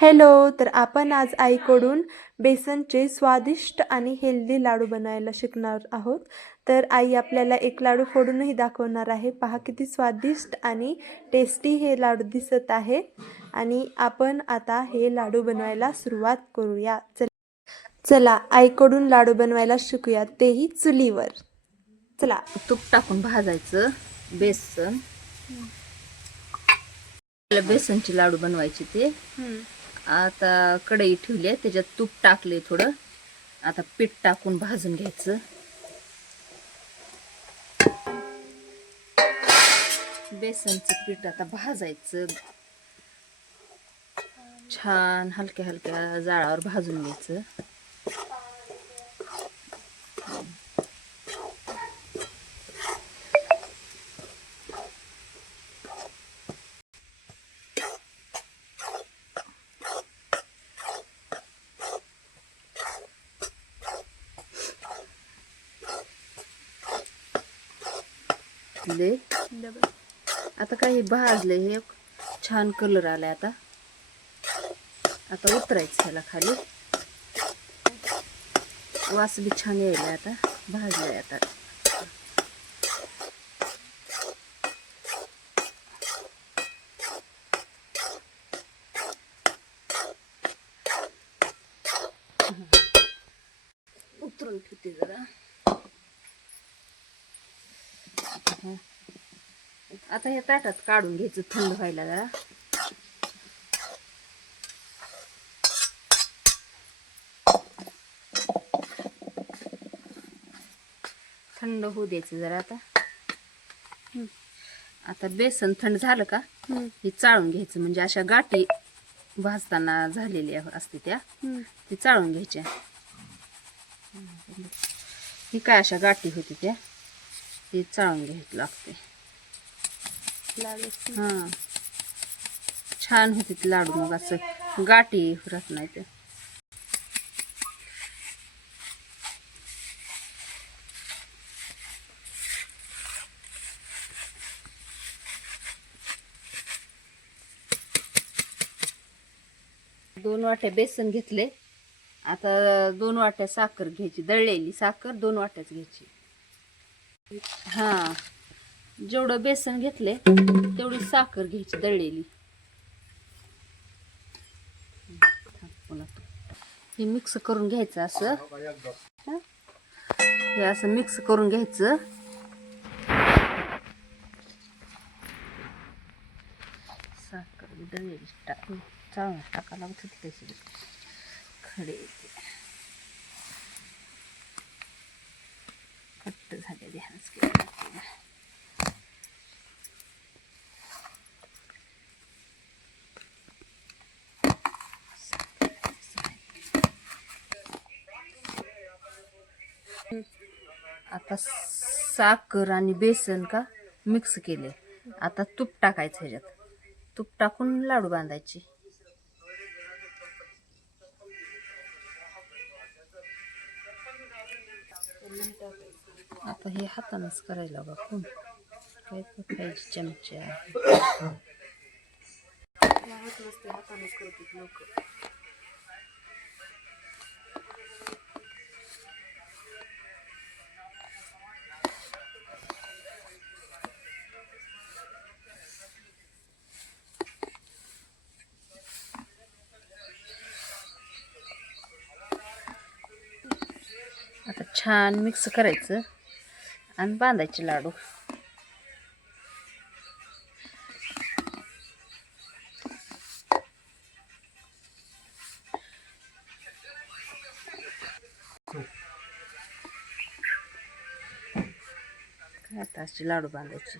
Hello तर आपण आज आईकडून बेसनचे स्वादिष्ट आणि हेल्दी लाडू बनायला शिकणार आहोत. तर आई आपल्याला एक लाडू फोडूनही दाखवणार आहे. पहा किती स्वादिष्ट आणि टेस्टी हे लाडू दिसत आहे. आणि आपण आता हे लाडू बनवायला सुरुवात करूया. चल चला आईकडून लाडू बनवायला शिकूया. तेही चुलीवर. चला तूप टाकून भाजायचं. बेसन. आपल्याला बेसनचे लाडू बनवायचे ते. आता कढई ठेवली आहे त्याच्यात तूप टाकले थोडं. आता पीठ टाकून भाजून घ्यायचं. बेसनचं पीठ आता भाजायचं. छान हलक्या हलक्या जाळावर भाजून घ्यायचं. घातले आता काही भाजले हे छान कलर आलाय आता. आता उतरायचं ह्याला खाली. वास बी छान यायला आता भाजलाय आता. उतरून ठेवते जरा. आता हे ताटात काढून घ्यायचं थंड व्हायला जरा. थंड होऊ द्यायचं जरा आता. आता बेसन थंड झालं का? हे. चाळून घ्यायचं. म्हणजे अशा गाठी भाजताना झालेल्या असते त्या. ती चाळून घ्यायच्या. ही काय अशा गाठी होती त्या? ती चाळून घ्यायला लागते. हा. छान होते ते लाडू मग असं गाठी राहत नाही ते. दोन वाट्या बेसन घेतले. आता दोन वाट्या साखर घ्यायची दळलेली साखर दोन वाट्याच घ्यायची. हा. जेवढं बेसन घेतले तेवढी साखर घ्यायची दळलेली. हे मिक्स करून घ्यायचं असं. हे असं मिक्स करून घ्यायचं. साखर दळलेली टाक चांगलं टाका लागत होती खडे. घट्ट झाले ध्यानच आता साखर आणि बेसन का मिक्स केले आता तूप टाकायचं ह्याच्यात तूप टाकून लाडू बांधायचे आता हे हातानंच करायला बघा कोण? काय करतात लोक. आता छान मिक्स करायचं आणि बांधायचे लाडू. आता असे लाडू बांधायची?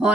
हो.